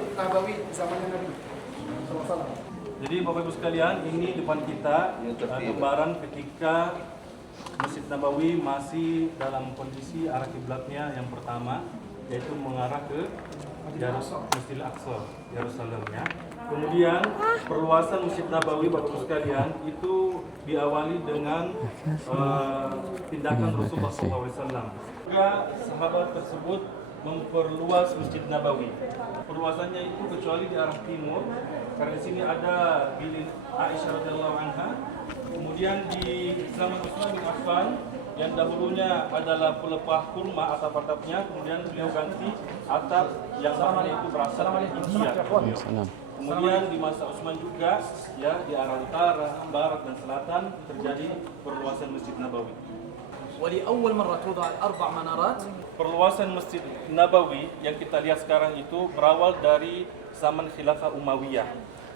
Masjid Nabawi zamannya Nabi SAW. Jadi Bapak Ibu sekalian, ini depan kita gambaran ketika Masjid Nabawi masih dalam kondisi arah kiblatnya yang pertama, yaitu mengarah ke Masjidil Aqsa, Yerusalem ya. Kemudian perluasan Masjid Nabawi Bapak Ibu sekalian itu diawali dengan tindakan Rasulullah SAW. Juga sahabat tersebut memperluas Masjid Nabawi. Perluasannya itu kecuali di arah timur, karena di sini ada bilik Aisyah radhiyallahu anha. Kemudian di zaman Utsman bin Affan yang dahulunya adalah pelepah kurma atap-atapnya, kemudian beliau ganti atap yang namanya itu berasal dari India. Kemudian di masa Utsman juga ya di arah utara, barat dan selatan terjadi perluasan Masjid Nabawi. ولأول مرة توضع الأربع منارات. Perluasan Masjid Nabawi yang kita lihat sekarang itu berawal dari zaman Khilafah Umayyah.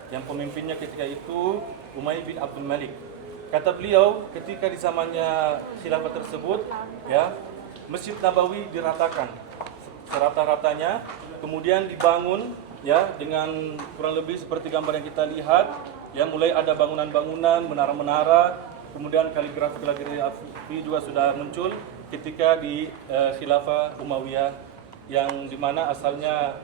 Yang pemimpinnya ketika itu Umayyah bin Abdul Malik. Kata beliau, ketika di zamannya khilafah tersebut, ya, Masjid Nabawi diratakan serata-ratanya, kemudian dibangun, ya, dengan kurang lebih seperti gambar yang kita lihat, ya, mulai ada bangunan-bangunan, menara-menara. Kemudian kaligrafi juga sudah muncul ketika di Khilafah Umayyah yang dimana asalnya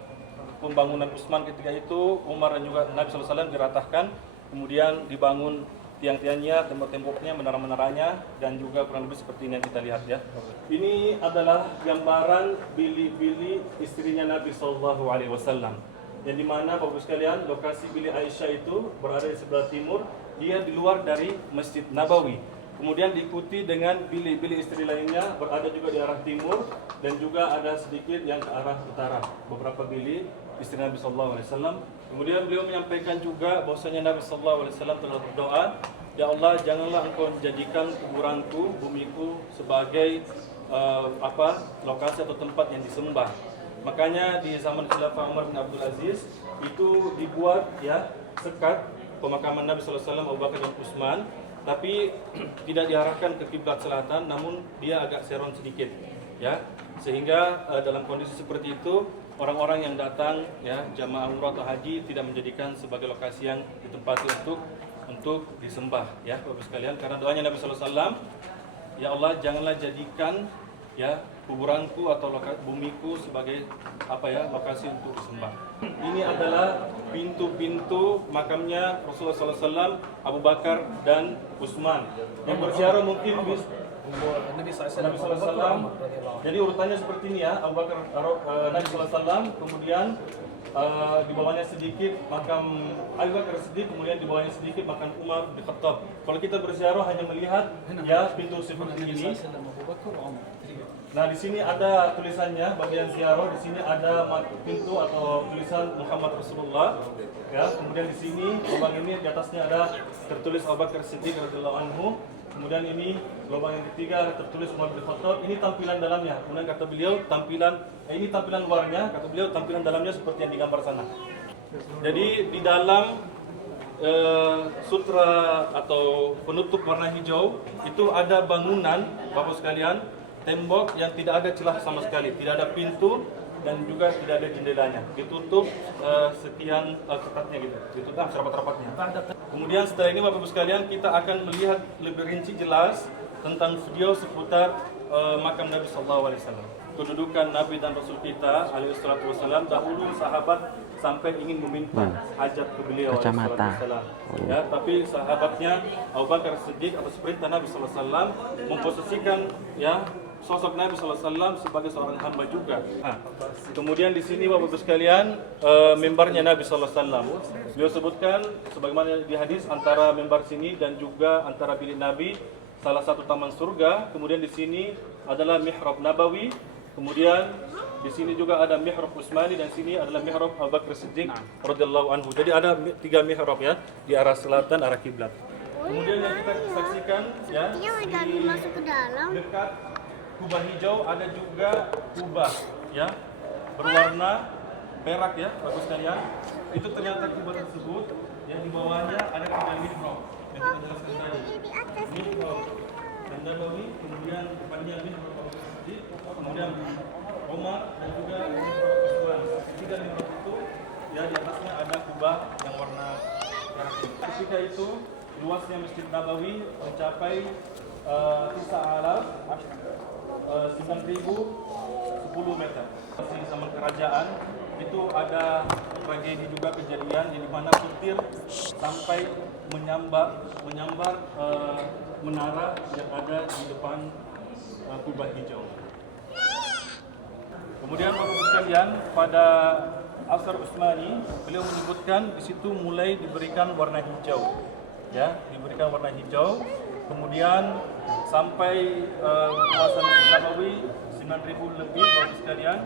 pembangunan Utsman ketika itu, Umar dan juga Nabi SAW diratahkan, kemudian dibangun tiang-tiangnya, tembok-temboknya, menara-menaranya, dan juga kurang lebih seperti ini yang kita lihat ya. Ini adalah gambaran bilik-bilik istrinya Nabi SAW. Yang dimana Bapak Ibu sekalian, lokasi bilik Aisyah itu berada di sebelah timur, dia di luar dari Masjid Nabawi. Kemudian diikuti dengan bilik-bilik istri lainnya berada juga di arah timur dan juga ada sedikit yang ke arah utara. Beberapa bilik istri Nabi SAW. Kemudian beliau menyampaikan juga bahwasanya Nabi SAW telah berdoa, ya Allah, janganlah engkau jadikan kuburanku, bumiku sebagai lokasi atau tempat yang disembah. Makanya di zaman Khilafah Umar bin Abdul Aziz itu dibuat ya sekat pemakaman Nabi SAW, Abu Bakar dan Utsman, tapi tidak diarahkan ke kiblat selatan, namun dia agak serong sedikit, ya, sehingga dalam kondisi seperti itu orang-orang yang datang, ya, jamaah umrah atau haji tidak menjadikan sebagai lokasi yang ditempati untuk disembah, ya, Bapak sekalian, karena doanya Nabi SAW, ya Allah, janganlah jadikan ya kuburanku atau bumiku sebagai lokasi untuk disembah. Ini adalah pintu-pintu makamnya Rasulullah SAW, Abu Bakar dan Utsman. Yang berziarah mungkin Nabi SAW. Jadi urutannya seperti ini ya, Abu Bakar, Nabi SAW, kemudian di bawahnya sedikit makam Abu Bakar Siddiq, kemudian di bawahnya sedikit makam Umar bin Khattab. Kalau kita berziarah hanya melihat ya pintu seperti ini. Nah, di sini ada tulisannya bagian ziarah, di sini ada pintu atau tulisan Muhammad Rasulullah. Ya, kemudian di sini lubang ini di atasnya ada tertulis Abu Bakar Siddiq radhiyallahu anhu. Kemudian ini lubang yang ketiga tertulis Umar bin Khattab. Ini tampilan dalamnya. Kemudian kata beliau ini tampilan luarnya, kata beliau tampilan dalamnya seperti yang digambar sana. Jadi di dalam sutra atau penutup warna hijau itu ada bangunan, Bapak sekalian, tembok yang tidak ada celah sama sekali, tidak ada pintu dan juga tidak ada jendelanya, ditutup sekian ketatnya gitu, ditutup rapat-rapatnya. Kemudian setelah ini Bapak Ibu sekalian, kita akan melihat lebih rinci jelas tentang video seputar makam Nabi SAW. Kedudukan Nabi dan Rasul kita alaihissalam, dahulu sahabat sampai ingin meminta hajat ke beliau alaihissalam. Ya, tapi sahabatnya Abu Bakar Siddiq atas perintah Nabi SAW memposisikan ya sosok Nabi SAW sebagai seorang hamba juga. Nah, kemudian di sini Bapak Ibu sekalian, mimbarnya Nabi SAW. Beliau sebutkan sebagaimana di hadis, antara mimbar sini dan juga antara bilik Nabi salah satu taman surga. Kemudian di sini adalah mihrab Nabawi. Kemudian di sini juga ada mihrab Utsmani dan sini adalah mihrab Abu Bakar Siddiq radhiyallahu anhu. Jadi ada 3 mihrab ya di arah selatan, arah kiblat. Kemudian yang kita saksikan ya di masuk ke dalam dekat kubah hijau ada juga kubah ya berwarna perak ya, bagus sekalian. Itu ternyata kubah tersebut yang di bawahnya ada 3 mihrab yang kita jelaskan tadi. Mihrab Nabawi, kemudian depannya mihrab Abu Bakar Siddiq, kemudian Umar dan juga mihrab Utsman. 3 mihrab itu ketika itu luasnya Masjid Nabawi mencapai 9.010 meter. Di zaman kerajaan itu ada tragedi juga kejadian di mana petir sampai menyambar menara yang ada di depan kubah hijau. Kemudian Bapak sekalian, pada Asr Utsmani beliau menyebutkan di situ mulai diberikan warna hijau, ya, diberikan warna hijau. Kemudian sampai kawasan Masjid Nabawi 9.000 lebih Bapak sekalian,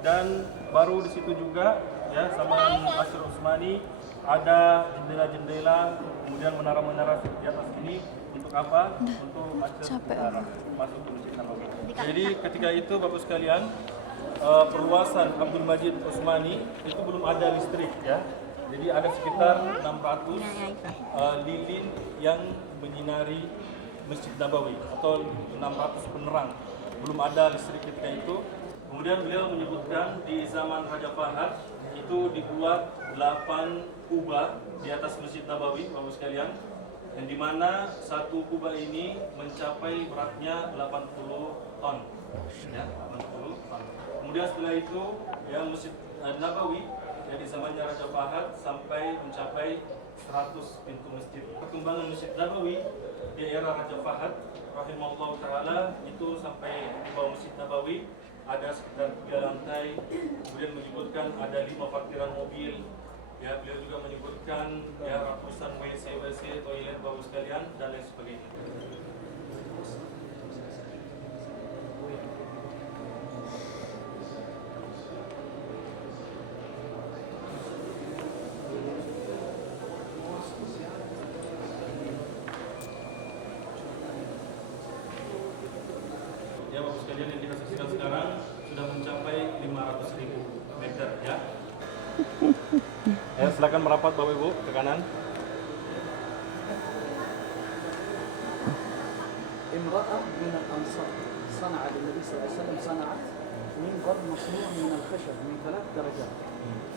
dan baru di situ juga, ya, zaman Asr Utsmani ada jendela-jendela, kemudian menara-menara di atas ini untuk apa? Untuk akses masuk ke Masjid Nabawi. Jadi ketika itu Bapak sekalian, perluasan Abdul Majid Utsmani itu belum ada listrik, ya. Jadi ada sekitar 600 lilin yang menyinari Masjid Nabawi atau 600 penerang. Belum ada listrik ketika itu. Kemudian beliau menyebutkan di zaman Raja Fahad itu dibuat 8 kubah di atas Masjid Nabawi, Bapak sekalian, yang dimana satu kubah ini mencapai beratnya 80 ton. Ya, 80 ton. Kemudian setelah itu, ya, Masjid Nabawi, ya, di zamannya Raja Fahad sampai mencapai 100 pintu masjid. Perkembangan Masjid Nabawi di era Raja Fahad rahimahullah taala itu sampai di bawah Masjid Nabawi ada sekitar 3 lantai. Kemudian menyebutkan ada 5 parkiran mobil. Ya, beliau juga menyebutkan, ya, ratusan WC, toilet Bapak sekalian, dan lain sebagainya. Ya, Bapak sekalian, yang kita saksikan sekarang sudah mencapai 500.000 meter, ya. Ya, silakan merapat Bapak Ibu ke kanan. امرأة من الأنصار صنع للنبي صلى الله عليه وسلم صنعت منبر مصنوع من الخشب من 3 درجات.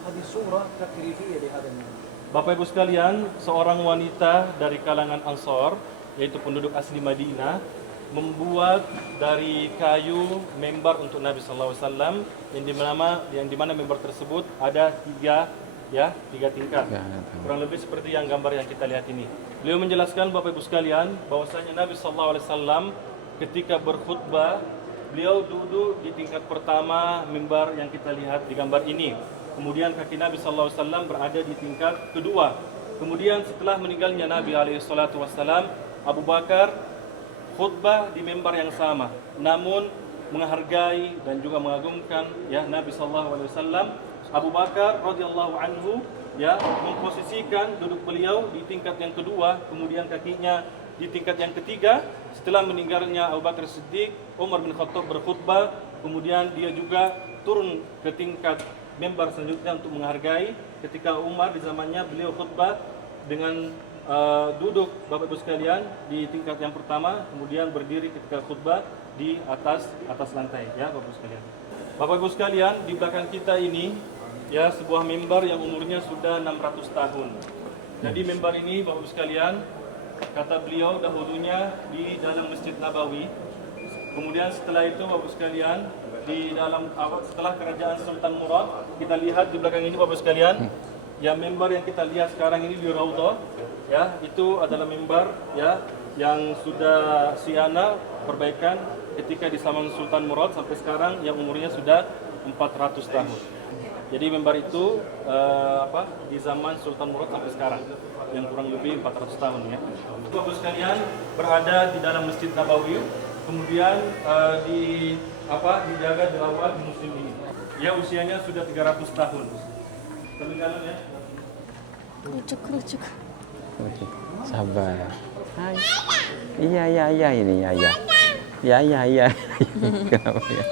هذه صورة تكريفية لهذا المنبر. Bapak Ibu sekalian, seorang wanita dari kalangan Ansor, yaitu penduduk asli Madinah, membuat dari kayu member untuk Nabi Sallallahu Alaihi Wasallam, yang dimana member tersebut ada 3 tingkat, kurang lebih seperti yang gambar yang kita lihat ini. Beliau menjelaskan, Bapak Ibu sekalian, bahwasanya Nabi Sallallahu Alaihi Wasallam ketika berkhutbah, beliau duduk di tingkat pertama mimbar yang kita lihat di gambar ini. Kemudian kaki Nabi Sallallahu Alaihi Wasallam berada di tingkat kedua. Kemudian setelah meninggalnya Nabi Alaihi Wasallam, Abu Bakar khutbah di mimbar yang sama, namun menghargai dan juga mengagungkan, ya, Nabi Sallallahu Alaihi Wasallam. Abu Bakar radhiyallahu anhu, ya, memposisikan duduk beliau di tingkat yang kedua, kemudian kakinya di tingkat yang ketiga. Setelah meninggalnya Abu Bakar Siddiq, Umar bin Khattab berkhutbah, kemudian dia juga turun ke tingkat mimbar selanjutnya untuk menghargai. Ketika Umar di zamannya beliau khutbah dengan duduk, Bapak Ibu sekalian, di tingkat yang pertama, kemudian berdiri ketika khutbah di atas lantai, ya, Bapak Ibu sekalian. Bapak Ibu sekalian, di belakang kita ini, ya, sebuah mimbar yang umurnya sudah 600 tahun. Jadi mimbar ini, Bapak Ibu sekalian, kata beliau dahulunya di dalam Masjid Nabawi. Kemudian setelah itu, Bapak Ibu sekalian, setelah kerajaan Sultan Murad, kita lihat di belakang ini, Bapak Ibu sekalian, ya, mimbar yang kita lihat sekarang ini di Raudhah, ya, itu adalah mimbar, ya, yang sudah siana perbaikan ketika di zaman Sultan Murad sampai sekarang yang umurnya sudah 400 tahun. Jadi mimbar itu di zaman Sultan Murad sampai sekarang yang kurang lebih 400 tahun, ya. Bapak sekalian, berada di dalam Masjid Nabawi, kemudian dijaga dirawat di musim ini. Ya, usianya sudah 300 tahun. Sambil jalan, ya. Rujuk. Sabar. Hai. Iya ini ya. Ya. Kenapa ya?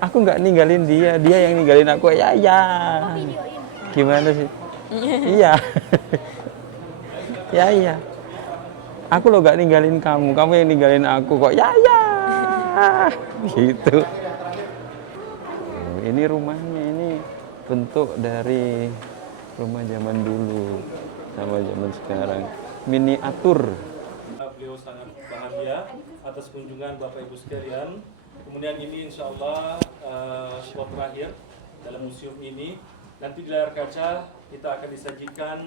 Aku nggak ninggalin dia yang ninggalin aku. Ya. Gimana sih? Iya. Ya. Aku lo nggak ninggalin kamu yang ninggalin aku kok. Ya. Gitu. Ini rumahnya, ini bentuk dari rumah zaman dulu sama zaman sekarang. Miniatur. Beliau sangat bahagia atas kunjungan Bapak Ibu sekalian. Kemudian ini insya Allah spot terakhir dalam museum ini. Nanti di layar kaca kita akan disajikan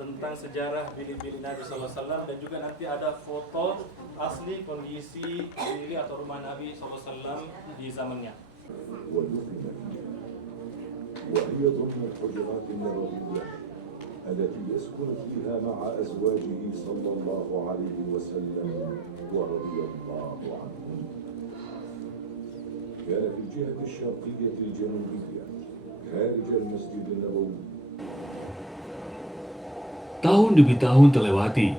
tentang sejarah bilik-bilik Nabi SAW dan juga nanti ada foto asli kondisi bilik atau rumah Nabi SAW di zamannya. وهي ضمن الحجرات النبوية التي يسكن فيها مع أزواجه صلى الله عليه وسلم ورضي الله عنهم. كان في الجهة الشرقية الجنوبية خارج المسجد النبوي. Tahun demi tahun terlewati,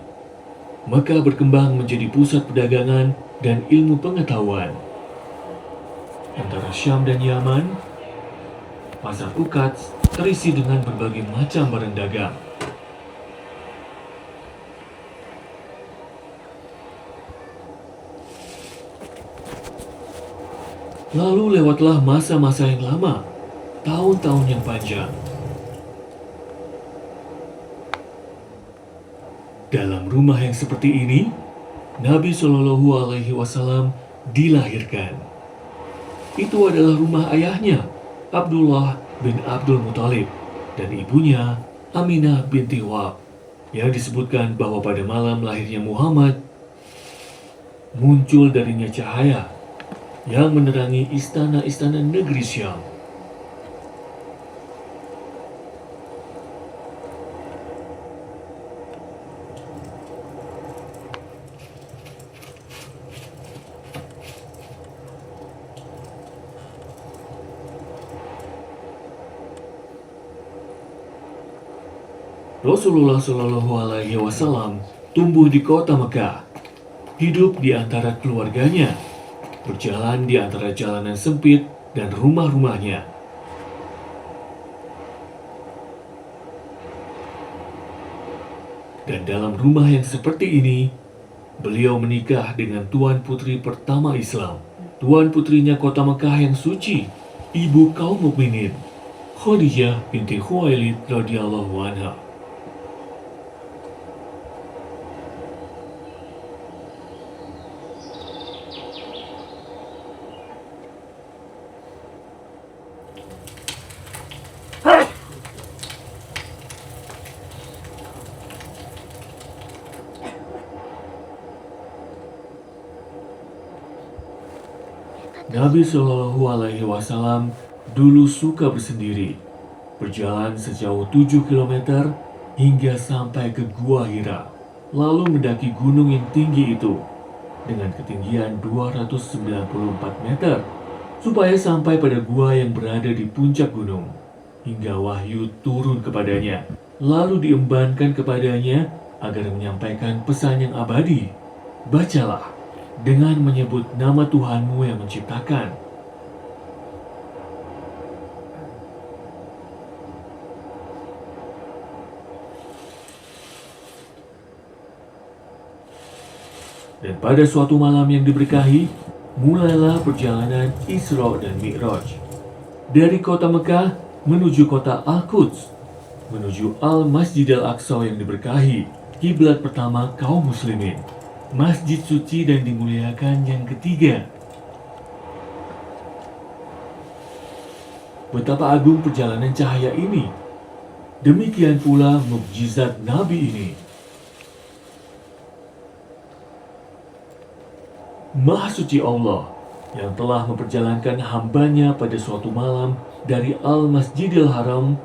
Mekah berkembang menjadi pusat perdagangan dan ilmu pengetahuan. Antara Syam dan Yaman, pasar Ukats terisi dengan berbagai macam barang dagang. Lalu lewatlah masa-masa yang lama, tahun-tahun yang panjang. Dalam rumah yang seperti ini, Nabi Shallallahu Alaihi Wasallam dilahirkan. Itu adalah rumah ayahnya, Abdullah bin Abdul Muthalib, dan ibunya Aminah binti Wahab, yang disebutkan bahwa pada malam lahirnya Muhammad, muncul darinya cahaya yang menerangi istana-istana negeri Syam. Rasulullah Shallallahu Alaihi Wasallam tumbuh di kota Mekah, hidup di antara keluarganya, berjalan di antara jalanan sempit dan rumah-rumahnya. Dan dalam rumah yang seperti ini, beliau menikah dengan tuan putri pertama Islam, tuan putrinya kota Mekah yang suci, ibu kaum mukminin, Khadijah binti Khuwailid radhiyallahu anha. Nabi Shallallahu Alaihi Wasallam dulu suka bersendiri, berjalan sejauh 7 km hingga sampai ke Gua Hira, lalu mendaki gunung yang tinggi itu dengan ketinggian 294 meter, supaya sampai pada gua yang berada di puncak gunung, hingga wahyu turun kepadanya, lalu diembankan kepadanya agar menyampaikan pesan yang abadi. Bacalah dengan menyebut nama Tuhanmu yang menciptakan. Dan pada suatu malam yang diberkahi, mulailah perjalanan Isra dan Mi'raj. Dari kota Mekah menuju kota Al-Quds, menuju Al-Masjid Al-Aqsa yang diberkahi, kiblat pertama kaum muslimin, masjid suci dan dimuliakan yang ketiga. Betapa agung perjalanan cahaya ini. Demikian pula mukjizat Nabi ini. Maha suci Allah yang telah memperjalankan hambanya pada suatu malam dari Al-Masjidil Haram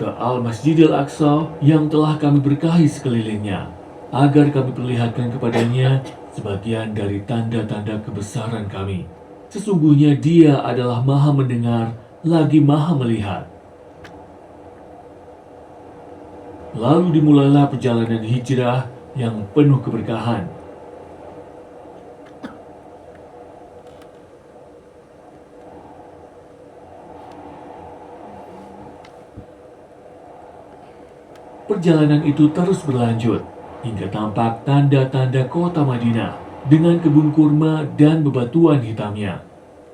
ke Al-Masjidil Aqsa yang telah kami berkahi sekelilingnya, agar kami perlihatkan kepadanya sebagian dari tanda-tanda kebesaran kami. Sesungguhnya Dia adalah Maha mendengar lagi Maha melihat. Lalu dimulailah perjalanan hijrah yang penuh keberkahan. Perjalanan itu terus berlanjut hingga tampak tanda-tanda kota Madinah dengan kebun kurma dan bebatuan hitamnya.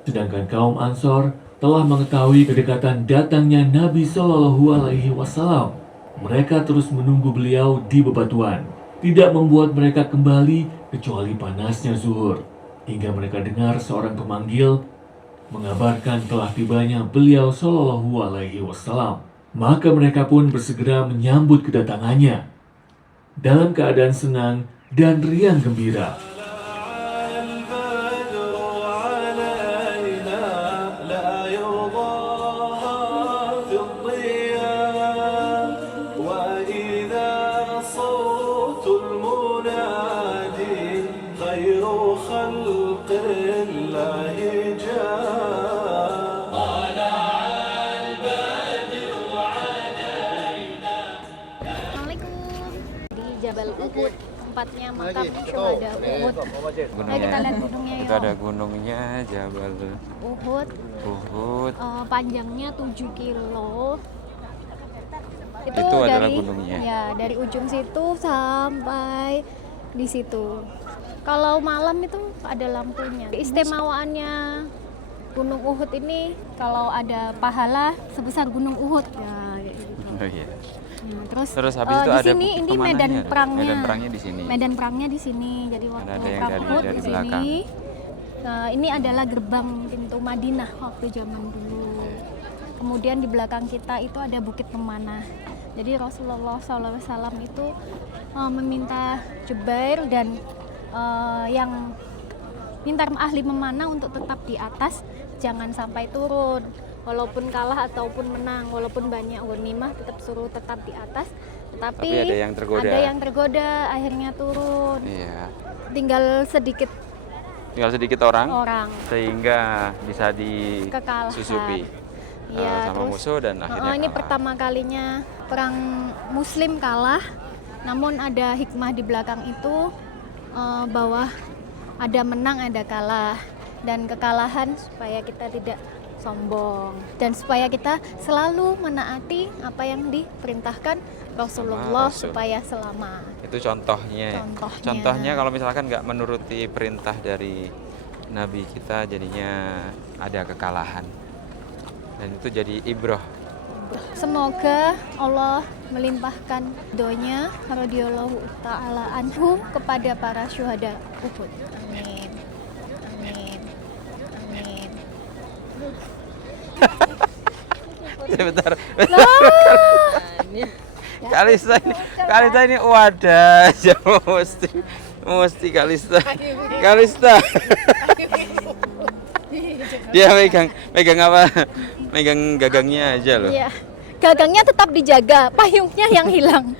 Sedangkan kaum Ansor telah mengetahui kedekatan datangnya Nabi Shallallahu Alaihi Wasallam Mereka terus menunggu beliau di bebatuan. Tidak membuat mereka kembali kecuali panasnya zuhur. Hingga mereka dengar seorang pemanggil mengabarkan telah tibanya beliau Shallallahu Alaihi Wasallam. Maka mereka pun bersegera menyambut kedatangannya dalam keadaan senang dan riang gembira. Jabal Uhud, tempatnya makamnya syuhada Uhud. Ayo kita lihat gunungnya yuk. Itu ada gunungnya Jabal Uhud. Uhud. Panjangnya 7 kilo. Itu adalah gunungnya. Ya, dari ujung situ sampai di situ. Kalau malam itu ada lampunya. Istimewaannya Gunung Uhud ini kalau ada pahala sebesar Gunung Uhud. Ya, kayak gitu. Oh iya. Nah, Terus habis itu di ada sini ini medan perangnya. Medan perangnya di sini. Medan perangnya di sini. Jadi waktu Ada yang perang Uhud dari di belakang. sini. Nah, ini adalah gerbang pintu Madinah waktu zaman dulu. Kemudian di belakang kita itu ada Bukit Pemanah. Jadi Rasulullah SAW itu meminta Jubair dan yang pintar ahli memanah untuk tetap di atas, jangan sampai turun. Walaupun kalah ataupun menang, walaupun banyak ghanimah tetap suruh tetap di atas. Tetapi ada yang tergoda. Ada yang tergoda, akhirnya turun. Iya. Tinggal sedikit orang sehingga bisa kekalahan. disusupi Iya, sama terus, musuh dan akhirnya ini kalah. pertama kalinya perang Muslim kalah. Namun ada hikmah di belakang itu bahwa ada menang, ada kalah, dan kekalahan supaya kita tidak sombong dan supaya kita selalu menaati apa yang diperintahkan Rasulullah Rasul. supaya selamat. Itu contohnya. Contohnya kalau misalkan nggak menuruti perintah dari Nabi kita, jadinya ada kekalahan. Dan itu jadi ibrah. Semoga Allah melimpahkan doanya radhiyallahu ta'ala anhu kepada para syuhada Uhud. Amin. Amin. Amin. Bentar. Kalista ini wadah aja mesti Kalista. Dia megang apa? Megang gagangnya aja loh. Iya. Gagangnya tetap dijaga, payungnya yang hilang.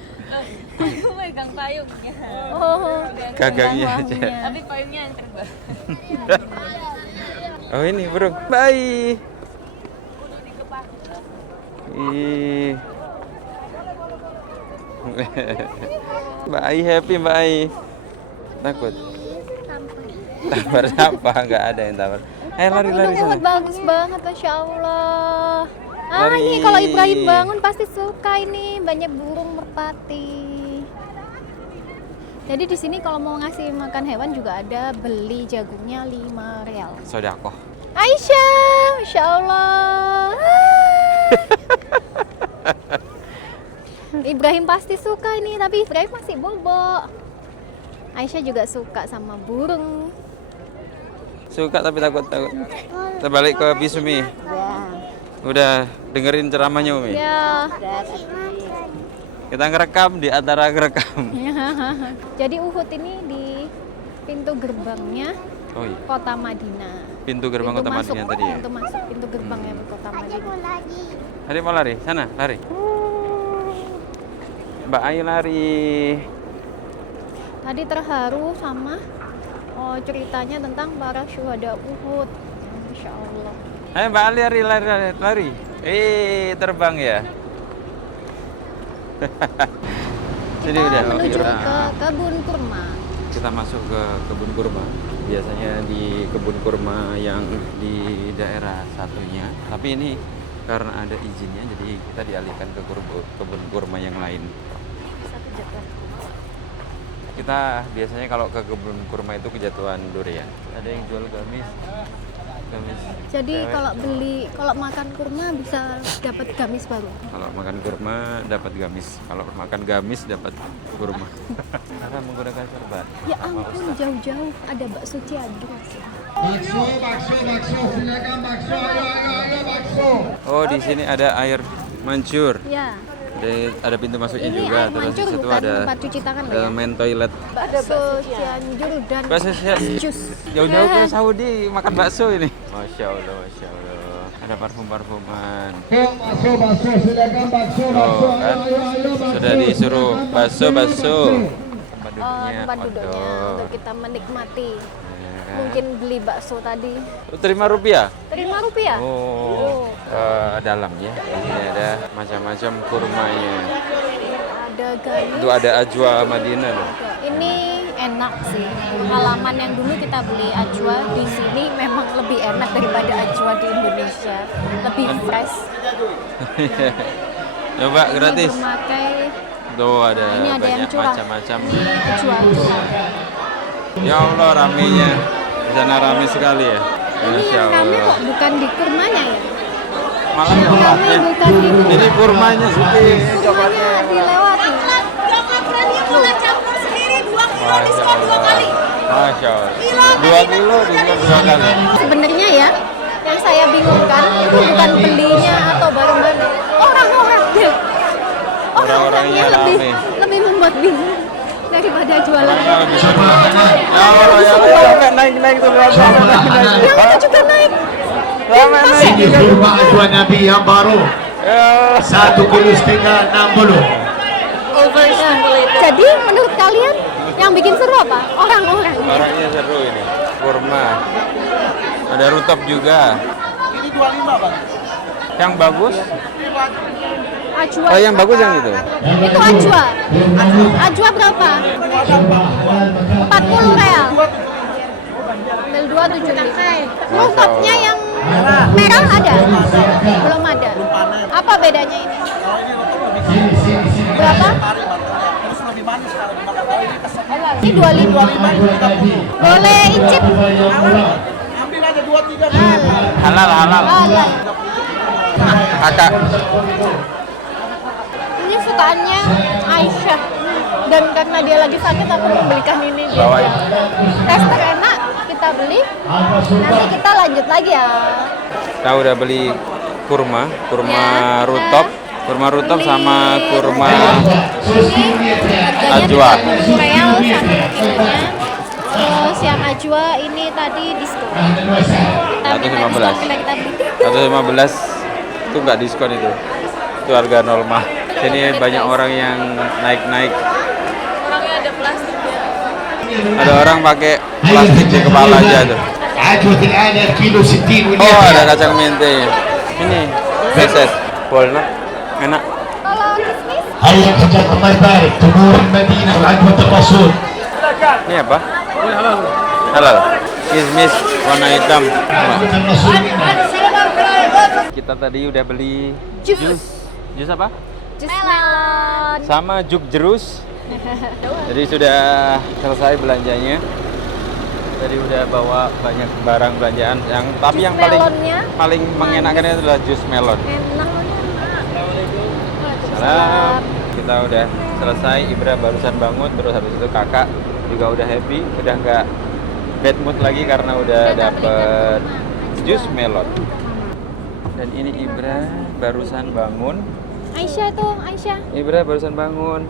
Aku megang payungnya. Oh, Gagangnya megang aja. wahnya. Tapi payungnya yang terbang. Oh ini burung. Bye. Ih. Mbak Ai happy Mbak Ai. Takut. Tampar apa? Enggak ada yang tampar. Lari Gunung sana. Uhud bagus banget, Masya Allah. Lari. Ini kalau Ibrahim bangun pasti suka ini, banyak burung merpati. Jadi di sini kalau mau ngasih makan hewan juga ada, beli jagungnya 5 rial. Sodakoh. Aisyah, Masya Allah. Ibrahim pasti suka ini, tapi Ibrahim masih bobo. Aisyah juga suka sama burung. Suka tapi takut. Kita balik ke Bisumi. Udah dengerin ceramahnya Umi? Ya. Kita ngerekam di antara ngerekam. Jadi Uhud ini di pintu gerbangnya Oh iya. kota Madinah. Pintu gerbang kota masuk, Madinah tadi ya. Pintu masuk, pintu gerbangnya kota Madinah. Tadi mau lari, sana lari. Mbak Ayu lari. Tadi terharu sama ceritanya tentang para syuhada Uhud. Masya Allah. Ayo Mbak Ali lari. Terbang ya. Sini Kita udah. menuju ke kebun kurma. Kita masuk ke kebun kurma. Biasanya di kebun kurma yang di daerah satunya. Tapi ini karena ada izinnya, jadi kita dialihkan ke kebun kurma yang lain. Kita biasanya kalau ke kebun kurma itu kejatuhan durian. Ada yang jual gamis. gamis. Jadi Cewek. kalau makan kurma bisa dapat gamis baru. Kalau makan kurma dapat gamis. Kalau makan gamis dapat kurma. Karena menggunakan serban. Ya ampun, jauh-jauh ada bakso Cianjur. Oh, di sini ada air mancur. Ya, Ada pintu masuknya ini juga. air Terus di mancur situ bukan ada tempat cuci tangan loh ya. main toilet. Bakso Cianjur dan Bakso Cianjur. jus. Jauh-jauh ke Saudi makan bakso ini. Masya Allah, Masya Allah. Ada parfum-parfuman. Oh, kan? Sudah disuruh bakso. Tempat duduknya. Tempat duduknya outdoor. untuk kita menikmati. Ya kan? Mungkin beli bakso tadi. Terima rupiah. Rp5. Oh, dalam ya. Ini ada macam-macam kurmanya. Ada gamis. Itu ada ajwa Madinah loh. Ini enak sih. Pengalaman yang dulu kita beli ajwa di sini memang lebih enak daripada ajwa di Indonesia. Lebih fresh. Coba gratis. Ini bermakai Tuh ada ini ada yang banyak curah. macam-macam. Ini ajwa. Ya Allah, ramenya. Di sana rame sekali ya. Ini Masya yang rame Allah. kok bukan di kurmanya ya. Malah Yang rame coklatnya. bukan di Ini kurmanya sih. kurmanya dilewati. Coklat premium gula campur sendiri 2 kilo diskon 2 kali. Masya Allah. 2 kilo diskon 2 kali. Sebenarnya ya, yang saya bingungkan itu bukan belinya atau barang-barang, orang-orangnya. Orang-orangnya lebih rame. membuat bingung daripada jualan. Ya Allah, ya Allah. Sampai naik-naik tuh. Yang itu juga naik. Sampai naik. Ini kurma ajwa Nabi yang baru Ya. 1,5 kilo 60. Jadi menurut kalian yang bikin seru apa? Orang-orangnya. Orangnya seru ini. Kurma. Ada rutop juga. Ini 25 bang. Yang bagus. Ajwa. Oh, yang bagus yang itu. Itu ajwa. Ajwa berapa? 40 real. Mil 2,7. Rutopnya yang merah ada? Belum ada. Apa bedanya ini? Berapa? Terus lebih manis sekarang dimakan. Kalau ini kesel. Ini 25. Boleh icip? Ambil aja 2-3 Halal, halal. Halal. Kakak. Ini sukaannya Aisyah. Dan karena dia lagi sakit, aku membelikan ini dia. Bawain. Tester enak, kita beli. Nanti kita lanjut lagi ya. Kita udah beli kurma Ya, rutop, kurma rutop beli sama kurma ini harganya ajwa. 30 real 1 kilonya. Terus yang ajwa ini tadi diskon. Kita minta 115. diskon, kita beli. 115 itu nggak diskon itu harga normal. Sini banyak orang yang naik-naik. Orangnya ada plastik ya. Ada orang pakai plastik di kepala aja tuh. عجوة الآن الكيلو 60 Oh, ada kacang mente. Ini meses, walnut, enak. Kalau kismis هيا حجاج الله يبارك تنور المدينة وعجوة الرسول. Ini apa? Halal. Kismis warna hitam. عجوة الرسول منا. Kita tadi udah beli Jus. Jus apa? jus melon. Sama juk jerus. Jadi sudah selesai belanjanya. Tadi udah bawa banyak barang belanjaan tapi Jus yang melonnya paling mengenakan itu adalah jus melon. enak. Salam. Kita udah selesai. Ibra barusan bangun, terus habis itu kakak juga udah happy, udah nggak bad mood lagi karena udah dapet jus melon. Dan ini Ibra barusan bangun. Aisyah tuh, Aisyah. Ibra barusan bangun.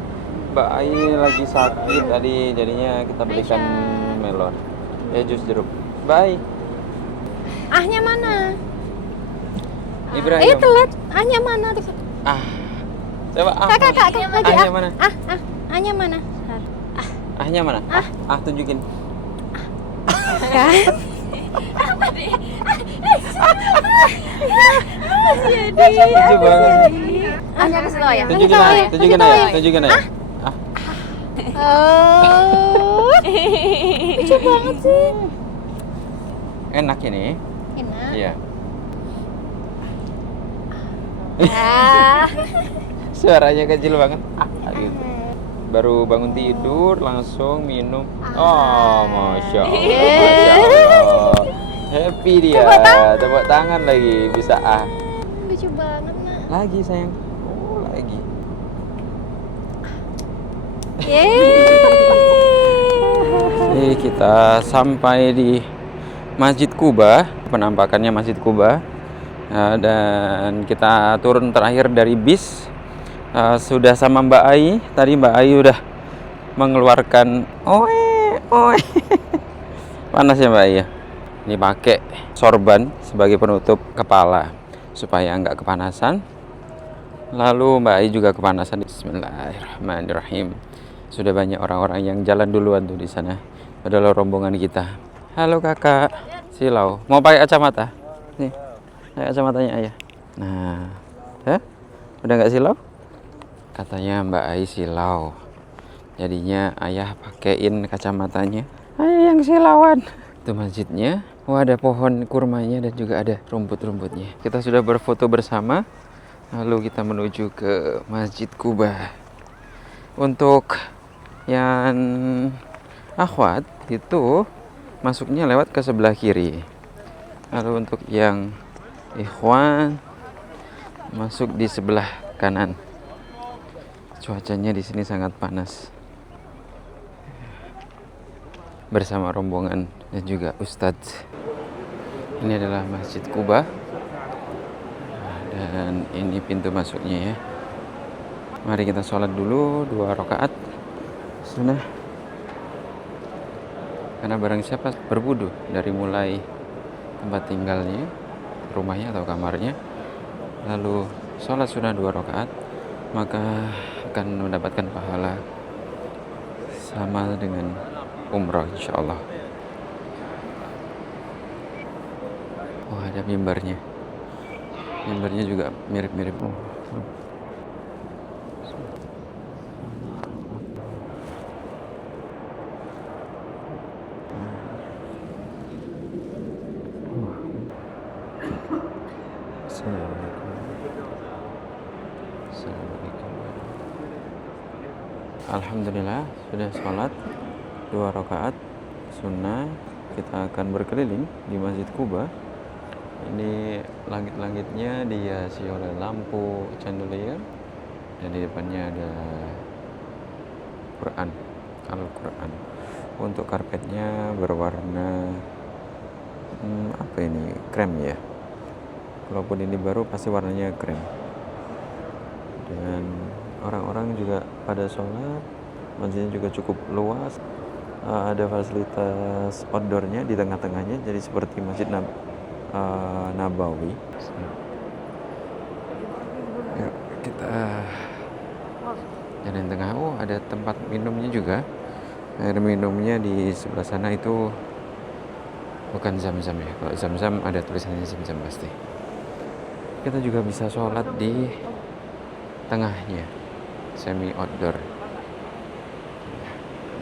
Mbak Ai lagi sakit tadi, jadinya kita belikan Aisyah. melon. Ya jus jeruk. Bye. Ahnya mana? Ibra. Eh ayo. telat. Ahnya mana tuh? Ah. Coba ah. Kakak lagi Ahnya ah. mana? Ahnya mana? Ahnya mana? Ah, tunjukin. Kan? Lucu banget. Ahnya ke situ ya. Tunjukin aja, tunjukin aja, tunjukin aja. Ah. Oh. Lucu banget sih. Enak ini. Enak. Iya. Ah. Suaranya kecil banget. Gitu. Baru bangun tidur langsung minum. Oh, masya Allah, masya Allah. Happy dia. Tepuk tangan lagi. Bisa ah. Lucu banget, Nak. Lagi sayang. Oh, lagi. Yeay. Kita sampai di Masjid Quba. Penampakannya Masjid Quba. Dan kita turun terakhir dari bis. Sudah sama Mbak Ai. Tadi Mbak Ai udah mengeluarkan oe. Panas ya Mbak Ai ya. Ini pakai sorban sebagai penutup kepala supaya nggak kepanasan. Lalu Mbak Ai juga kepanasan. Bismillahirrahmanirrahim. Sudah banyak orang-orang yang jalan duluan tuh di sana. Adalah rombongan kita. Halo kakak. Silau. Mau pakai kacamata? Nih. Pakai kacamatanya ayah. Nah. Udah nggak silau? Katanya Mbak Ai silau. Jadinya ayah pakein kacamatanya. Ayah yang silauan. Itu masjidnya. Oh, ada pohon kurmanya dan juga ada rumput-rumputnya. Kita sudah berfoto bersama. Lalu kita menuju ke Masjid Quba. Untuk yang akhwat itu masuknya lewat ke sebelah kiri. Lalu untuk yang ikhwan masuk di sebelah kanan. Cuacanya di sini sangat panas. Bersama rombongan dan juga ustadz. Ini adalah Masjid Quba. Dan ini pintu masuknya ya. Mari kita sholat dulu 2 rakaat sunnah. Karena barang siapa berwudu dari mulai tempat tinggalnya, rumahnya atau kamarnya, lalu sholat sunnah 2 rakaat, maka akan mendapatkan pahala sama dengan umrah insyaallah. Oh, ada mimbarnya. Mimbarnya juga mirip-mirip. Alhamdulillah sudah sholat 2 rakaat sunnah. Kita akan berkeliling di Masjid Quba. Ini langit-langitnya dihiasi oleh lampu chandelier dan di depannya ada Quran, Al-Quran. Untuk karpetnya berwarna apa ini, krem ya. Walaupun ini baru pasti warnanya krem. Dan orang-orang juga pada sholat. Masjidnya juga cukup luas. Ada fasilitas outdoornya di tengah-tengahnya, jadi seperti Masjid Nabawi. Yuk, kita jalan tengah. Oh, ada tempat minumnya juga. Air minumnya di sebelah sana itu bukan Zam-Zam ya. Kalau Zam-Zam ada tulisannya Zam-Zam pasti. Kita juga bisa sholat di tengahnya, semi outdoor.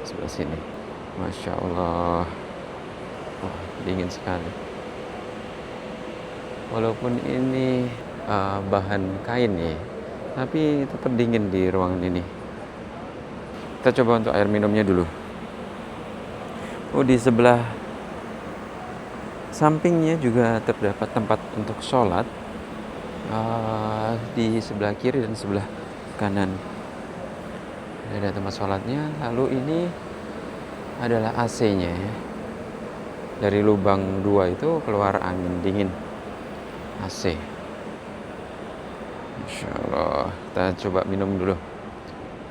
Sebelah sini. Masya Allah. Oh, dingin sekali. Walaupun ini bahan kain ya, tapi tetap dingin di ruangan ini. Kita coba untuk air minumnya dulu. Oh, di sebelah sampingnya juga terdapat tempat untuk sholat. Di sebelah kiri dan sebelah kanan ada tempat sholatnya. Lalu ini adalah AC-nya ya. Dari lubang 2 itu keluar angin dingin AC. Masya Allah. Kita coba minum dulu.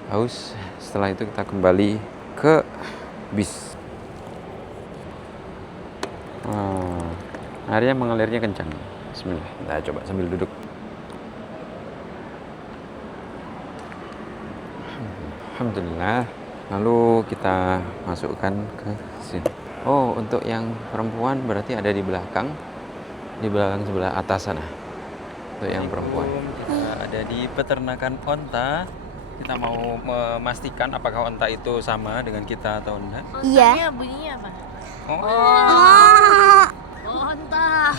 Haus. Setelah itu kita kembali ke bis. Airnya mengalirnya kencang. Bismillah. Kita coba sambil duduk. Alhamdulillah. Lalu kita masukkan ke sini. Oh, untuk yang perempuan berarti ada di belakang. Di belakang sebelah atas sana. Untuk yang perempuan. Kita ada di peternakan onta. Kita mau memastikan apakah onta itu sama dengan kita atau enggak. Iya. Bunyinya apa? Oh. Oh, onta.